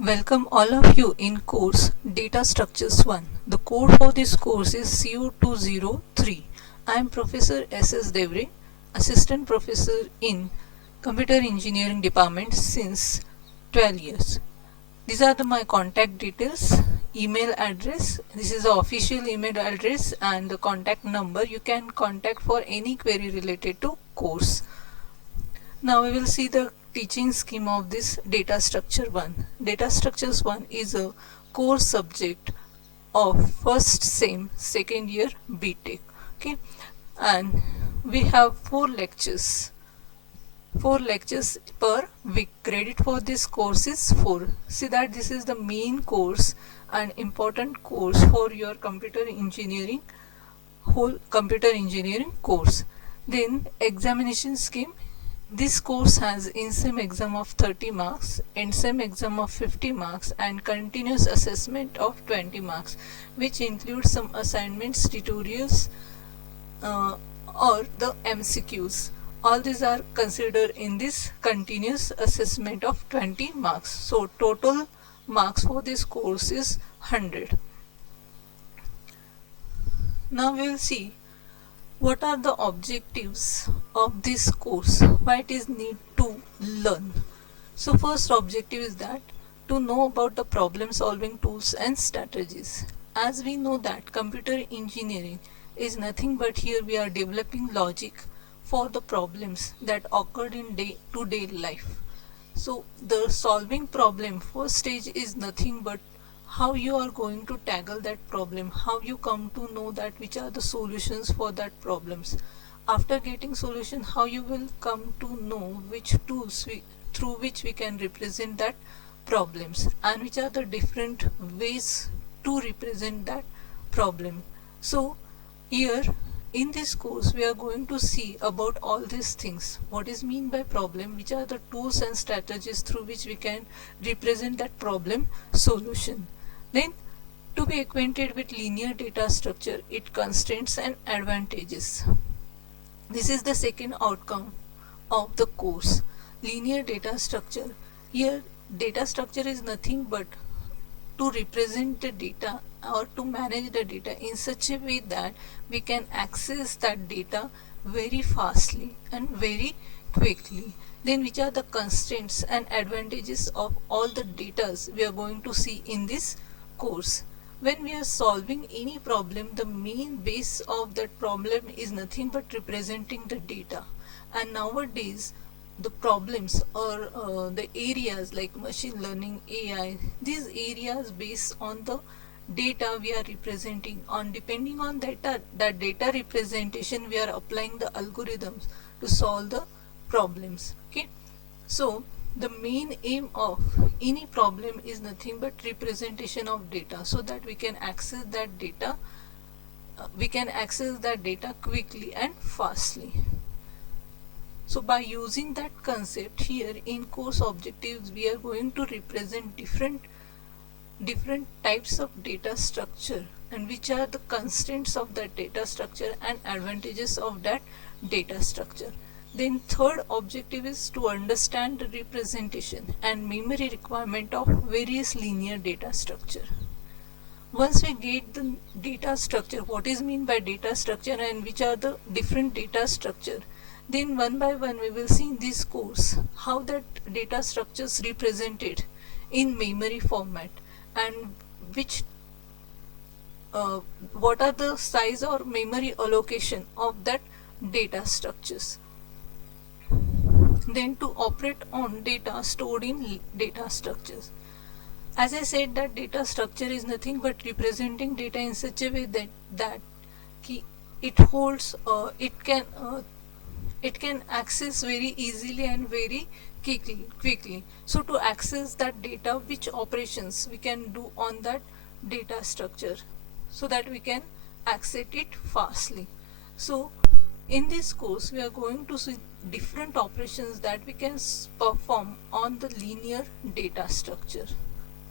Welcome all of you in course Data Structures 1. The code for this course is CU203. I am Professor S.S. Devre, Assistant Professor in Computer Engineering Department since 12 years. These are my contact details, email address. This is the official email address and the contact number. You can contact for any query related to course. Now we will see the teaching scheme of this data structure 1. Data structures 1 is a core subject of first same second year BTech. Okay, and we have four lectures per week. Credit for this course is 4. See that this is the main course and important course for your computer engineering whole computer engineering course. Then examination scheme. This course has in-sem exam of 30 marks, end-sem exam of 50 marks and continuous assessment of 20 marks, which includes some assignments, tutorials or the MCQs. All these are considered in this continuous assessment of 20 marks. So total marks for this course is 100. Now we will see what are the objectives of this course, why it is need to learn. So first objective is that to know about the problem solving tools and strategies. As we know that computer engineering is nothing but here we are developing logic for the problems that occurred in day-to-day life. So the solving problem first stage is nothing but how you are going to tackle that problem, how you come to know that which are the solutions for that problems. After getting solution, how you will come to know which tools through which we can represent that problems and which are the different ways to represent that problem. So here in this course we are going to see about all these things. What is mean by problem, which are the tools and strategies through which we can represent that problem solution. Then to be acquainted with linear data structure, its constraints and advantages. This is the second outcome of the course, linear data structure. Here data structure is nothing but to represent the data or to manage the data in such a way that we can access that data very fastly and very quickly. Then which are the constraints and advantages of all the data we are going to see in this course. When we are solving any problem, the main base of that problem is nothing but representing the data. And nowadays the problems or the areas like machine learning, AI, these areas based on the data we are representing. On depending on that data representation, we are applying the algorithms to solve the problems. Okay, so the main aim of any problem is nothing but representation of data, so that we can access that data quickly and fastly. So by using that concept here in course objectives, we are going to represent different types of data structure and which are the constraints of that data structure and advantages of that data structure. Then third objective is to understand the representation and memory requirement of various linear data structure. Once we get the data structure, what is mean by data structure and which are the different data structure, then one by one we will see in this course how that data structures represented in memory format and which what are the size or memory allocation of that data structures. Then to operate on data stored in data structures. As I said that data structure is nothing but representing data in such a way that it holds it can access very easily and very quickly. So to access that data, which operations we can do on that data structure so that we can access it fastly. So in this course we are going to see different operations that we can perform on the linear data structure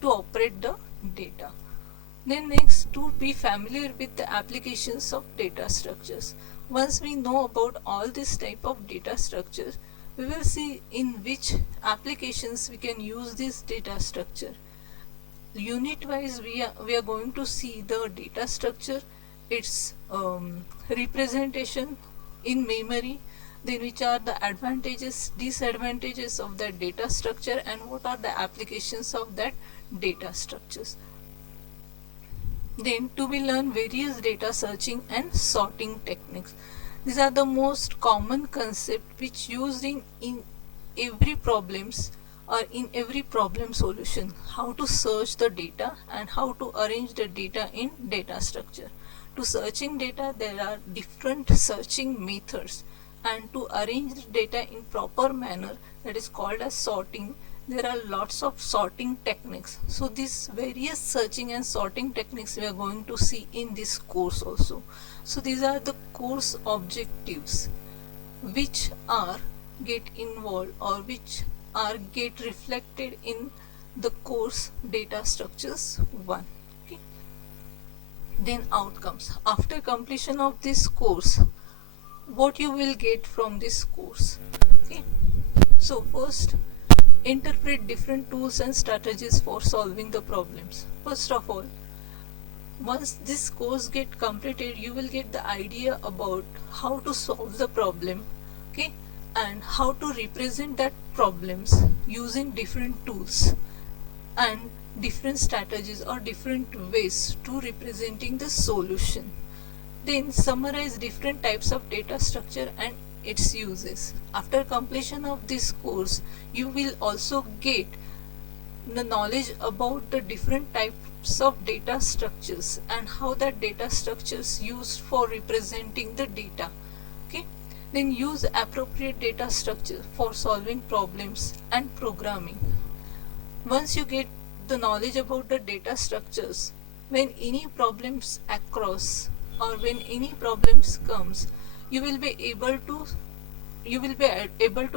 to operate the data. Then next, to be familiar with the applications of data structures. Once we know about all this type of data structures, we will see in which applications we can use this data structure unit wise we are going to see the data structure, its representation in memory, then which are the advantages, disadvantages of that data structure, and what are the applications of that data structures. Then to be learn various data searching and sorting techniques. These are the most common concept which used in every problems or in every problem solution. How to search the data and how to arrange the data in data structure. To searching data there are different searching methods, and to arrange the data in proper manner, that is called as sorting, there are lots of sorting techniques. So these various searching and sorting techniques we are going to see in this course also. So these are the course objectives which are get involved or which are get reflected in the course data structures 1. Okay. Then outcomes. After completion of this course, what you will get from this course. Okay. So first, interpret different tools and strategies for solving the problems. First of all, once this course get completed, you will get the idea about how to solve the problem, okay, and how to represent that problems using different tools and different strategies or different ways to representing the solution. Then summarize different types of data structure and its uses. After completion of this course, you will also get the knowledge about the different types of data structures and how that data structures used for representing the data. Okay. Then use appropriate data structure for solving problems and programming. Once you get the knowledge about the data structures, when any problems across or when any problems comes, you will be able to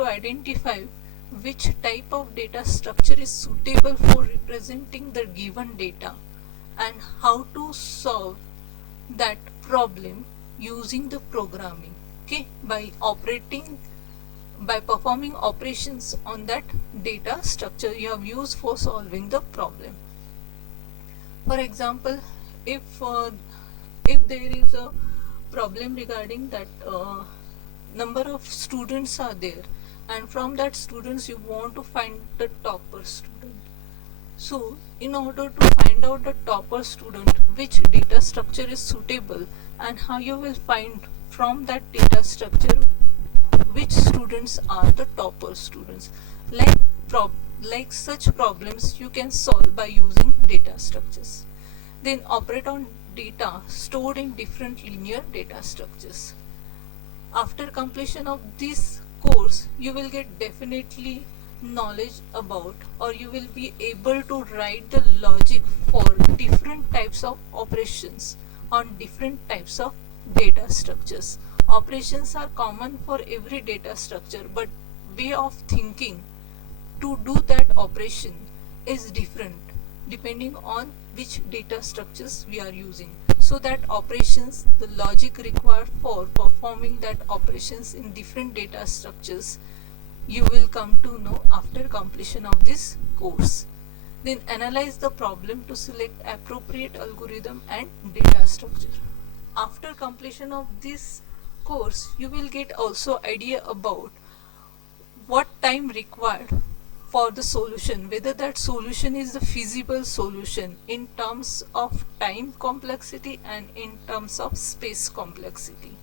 identify which type of data structure is suitable for representing the given data and how to solve that problem using the programming, okay, by performing operations on that data structure you have used for solving the problem. For example, if there is a problem regarding that number of students are there, and from that students you want to find the topper student. So in order to find out the topper student, which data structure is suitable and how you will find from that data structure which students are the topper students, like such problems you can solve by using data structures. Then operate on data stored in different linear data structures. After completion of this course, you will get definitely knowledge about, or you will be able to write the logic for different types of operations on different types of data structures. Operations are common for every data structure, but way of thinking to do that operation is different depending on which data structures we are using. So that operations, the logic required for performing that operations in different data structures, you will come to know after completion of this course. Then analyze the problem to select appropriate algorithm and data structure. After completion of this course, you will get also idea about what time required for the solution, whether that solution is a feasible solution in terms of time complexity and in terms of space complexity.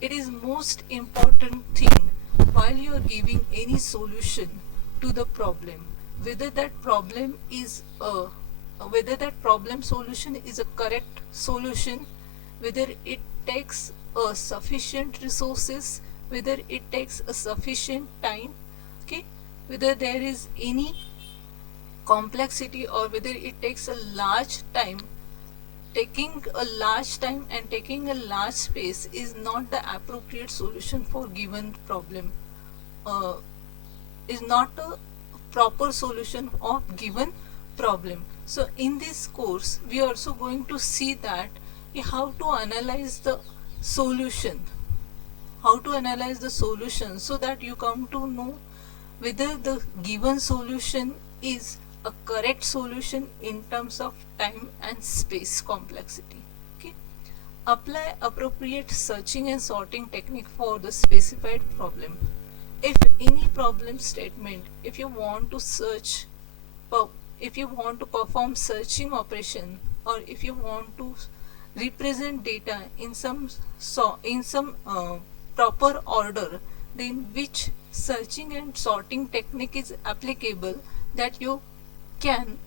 It is most important thing while you are giving any solution to the problem, whether that problem solution is a correct solution, whether it takes sufficient resources, whether it takes a sufficient time, okay, whether there is any complexity or whether it takes a large time. Taking a large time and taking a large space is not the appropriate solution for given problem, is not a proper solution of given problem. So in this course we are also going to see that how to analyze the solution, so that you come to know whether the given solution is a correct solution in terms of time and space complexity. Okay. Apply appropriate searching and sorting technique for the specified problem. If any problem statement, if you want to search, if you want to perform searching operation, or if you want to represent data in some proper order, then which searching and sorting technique is applicable, that you can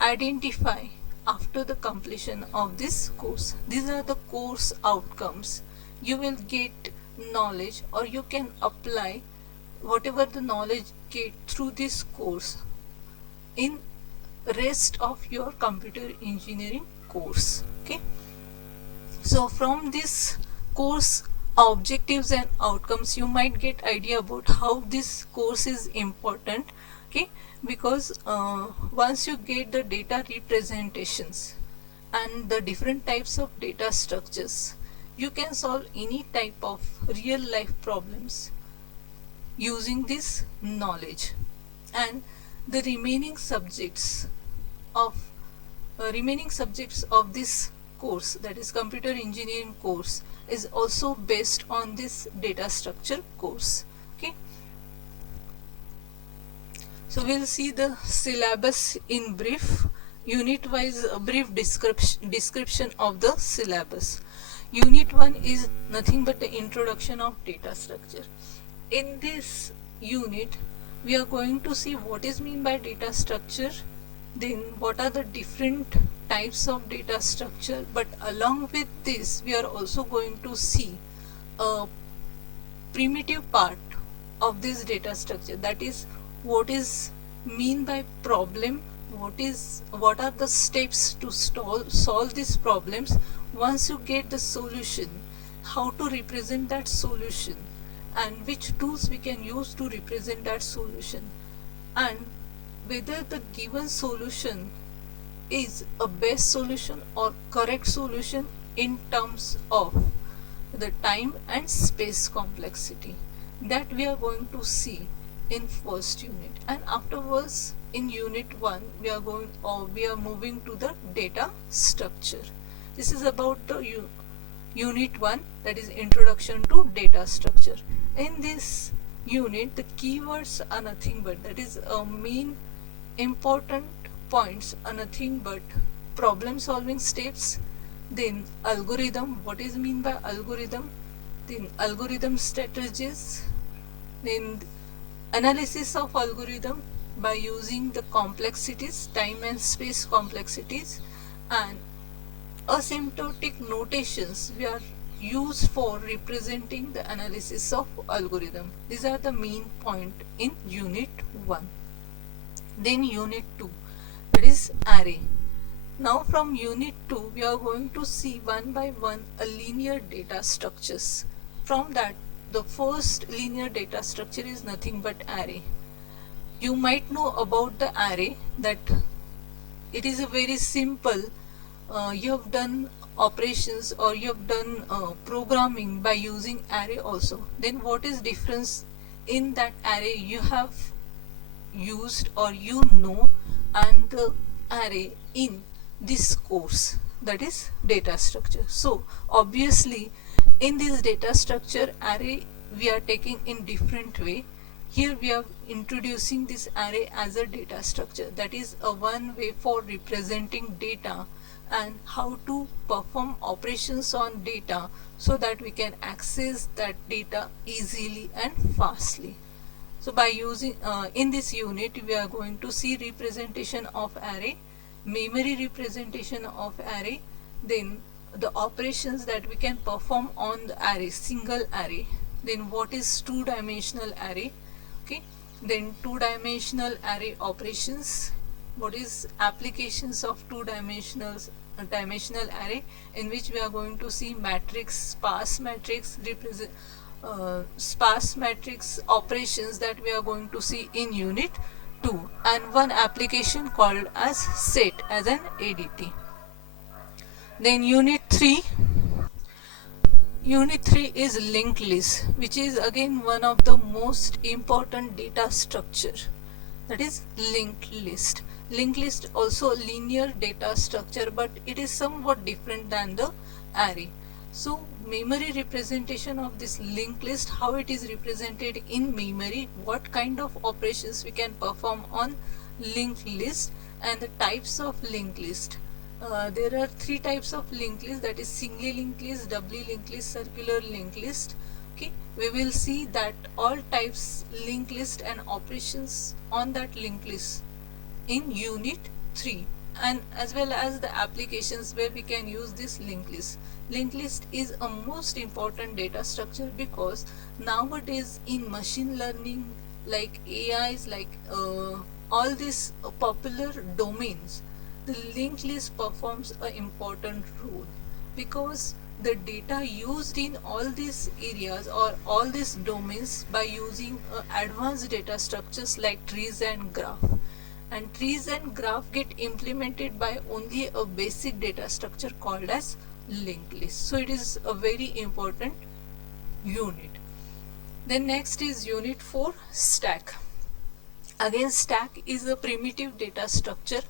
identify after the completion of this course. These are the course outcomes. You will get knowledge, or you can apply whatever the knowledge get through this course in rest of your computer engineering course. Okay. So from this course objectives and outcomes, you might get idea about how this course is important. Okay, because once you get the data representations and the different types of data structures, you can solve any type of real life problems using this knowledge. And the remaining subjects of this course, that is computer engineering course, is also based on this data structure course. Okay, so we'll see the syllabus in brief. Unit wise, a brief description of the syllabus. Unit 1 is nothing but the introduction of data structure. In this unit, we are going to see what is mean by data structure, then what are the different types of data structure, but along with this we are also going to see a primitive part of this data structure, that is what is mean by problem, what are the steps to solve these problems. Once you get the solution, how to represent that solution, and which tools we can use to represent that solution, and whether the given solution is a best solution or correct solution in terms of the time and space complexity. That we are going to see in first unit, and afterwards in unit 1 we are moving to the data structure. This is about the unit 1, that is introduction to data structure. In this unit, the keywords are nothing but, that is main important points are nothing but problem solving steps, then algorithm, what is mean by algorithm, then algorithm strategies, then analysis of algorithm by using the complexities, time and space complexities, and asymptotic notations we are used for representing the analysis of algorithm. These are the main point in unit 1. Then unit 2, that is array. Now from unit 2 we are going to see one by one a linear data structures. From that, the first linear data structure is nothing but array. You might know about the array, that it is a very simple, you have done operations or you have done programming by using array also. Then what is difference in that array you have used or you know, and the array in this course, that is data structure. So obviously in this data structure array we are taking in different way. Here we are introducing this array as a data structure, that is a one way for representing data and how to perform operations on data so that we can access that data easily and fastly. So by using in this unit we are going to see representation of array, memory representation of array, then the operations that we can perform on the array, single array, then what is two-dimensional array, okay, then two-dimensional array operations, what is applications of two-dimensional array, in which we are going to see matrix, sparse matrix, sparse matrix operations that we are going to see in unit 2, and one application called as set as an ADT. Then unit 3 is linked list, which is again one of the most important data structure, that is linked list. Linked list also linear data structure, but it is somewhat different than the array. So memory representation of this linked list, how it is represented in memory, what kind of operations we can perform on linked list, and the types of linked list. There are three types of linked list, that is singly linked list, doubly linked list, circular linked list. Okay, we will see that all types linked list and operations on that linked list in unit 3, and as well as the applications where we can use this linked list. Linked list is a most important data structure because nowadays in machine learning, like AIs, like all these popular domains, the linked list performs an important role because the data used in all these areas or all these domains by using advanced data structures like trees and graph, and trees and graph get implemented by only a basic data structure called as linked list. So it is a very important unit. Then next is unit 4, stack. Again, stack is a primitive data structure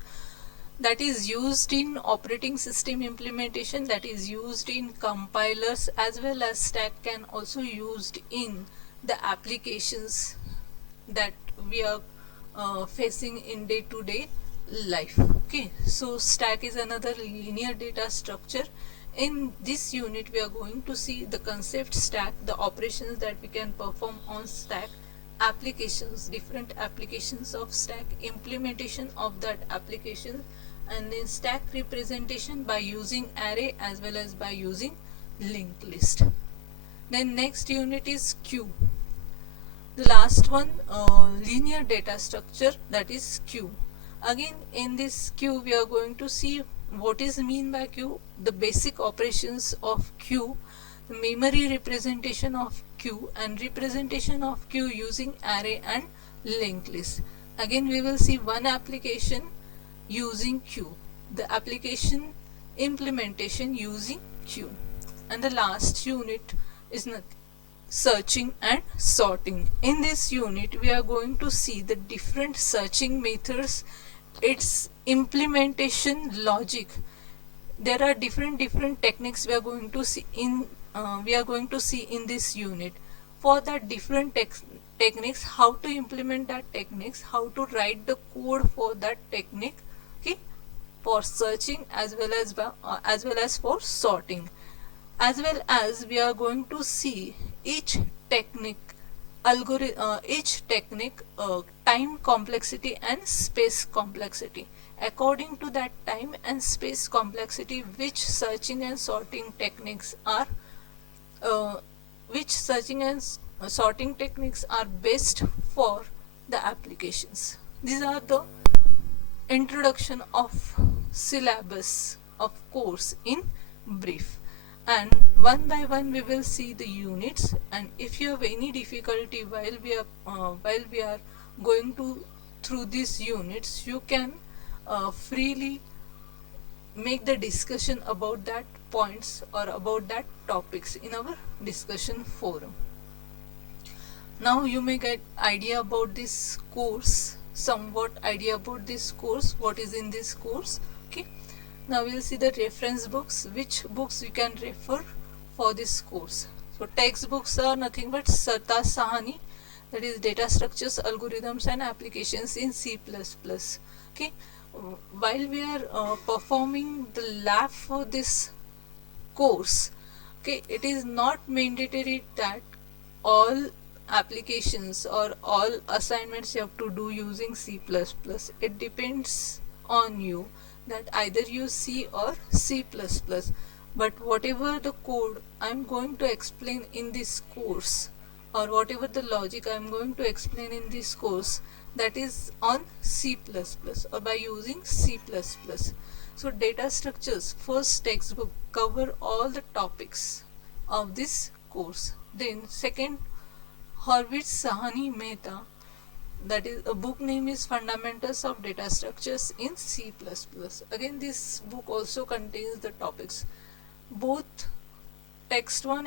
that is used in operating system implementation, that is used in compilers, as well as stack can also used in the applications that we are facing in day-to-day life. Okay, so stack is another linear data structure. In this unit we are going to see the concept stack, the operations that we can perform on stack, applications, different applications of stack, implementation of that application, and then stack representation by using array as well as by using linked list. Then next unit is queue. The last one, linear data structure, that is queue. Again, in this queue we are going to see what is mean by queue, the basic operations of queue, the memory representation of queue, and representation of queue using array and linked list. Again, we will see one application using queue, the application implementation using queue, and the last unit is searching and sorting. In this unit we are going to see the different searching methods, its implementation logic. There are different techniques we are going to see in this unit. For that different techniques, how to implement that techniques, how to write the code for that technique, okay, for searching as well as for sorting, as well as we are going to see each technique time complexity and space complexity. According to that time and space complexity, which searching and sorting techniques are sorting techniques are best for the applications. These are the introduction of syllabus of course in brief, and one by one we will see the units. And if you have any difficulty while we are going to through these units, you can freely make the discussion about that points or about that topics in our discussion forum. Now you may get idea about this course, somewhat idea about this course, what is in this course. Okay, now we'll see the reference books, which books you can refer for this course. So textbooks are nothing but Sartaaj Sahani, that is data structures, algorithms and applications in C++. Okay, while we are performing the lab for this course, okay, it is not mandatory that all applications or all assignments you have to do using C++. It depends on you that either use C or C++, but whatever the code I am going to explain in this course, or whatever the logic I am going to explain in this course, that is on C++ or by using C++. So data structures, first textbook cover all the topics of this course. Then second, Horvitz Sahani Mehta, that is a book name is Fundamentals of Data Structures in C++. Again, this book also contains the topics. Both textbook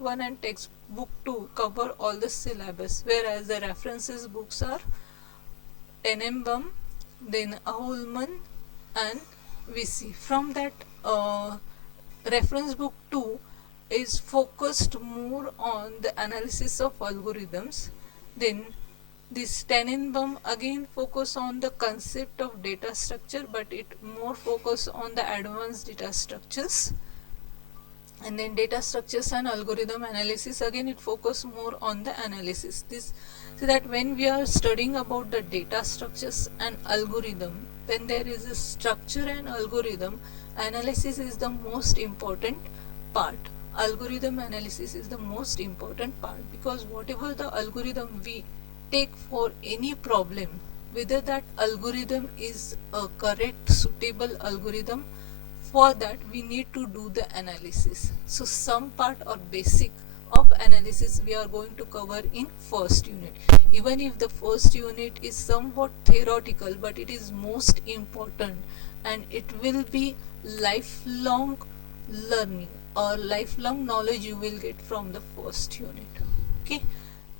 1 and textbook 2 cover all the syllabus, whereas the references books are Tenenbaum, then Ullman and VC. From that reference book 2 is focused more on the analysis of algorithms. Then this Tenenbaum again focus on the concept of data structure, but it more focus on the advanced data structures. And then data structures and algorithm analysis, again it focus more on the analysis. This, so that when we are studying about the data structures and algorithm, when there is a structure and algorithm, analysis is the most important part. Algorithm analysis is the most important part, because whatever the algorithm we take for any problem, whether that algorithm is a correct suitable algorithm, for that we need to do the analysis. So some part or basic of analysis we are going to cover in first unit. Even if the first unit is somewhat theoretical, but it is most important, and it will be lifelong learning or lifelong knowledge you will get from the first unit. Okay,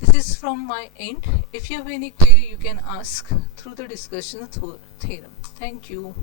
this is from my end. If you have any query, you can ask through the discussion through theorem. Thank you.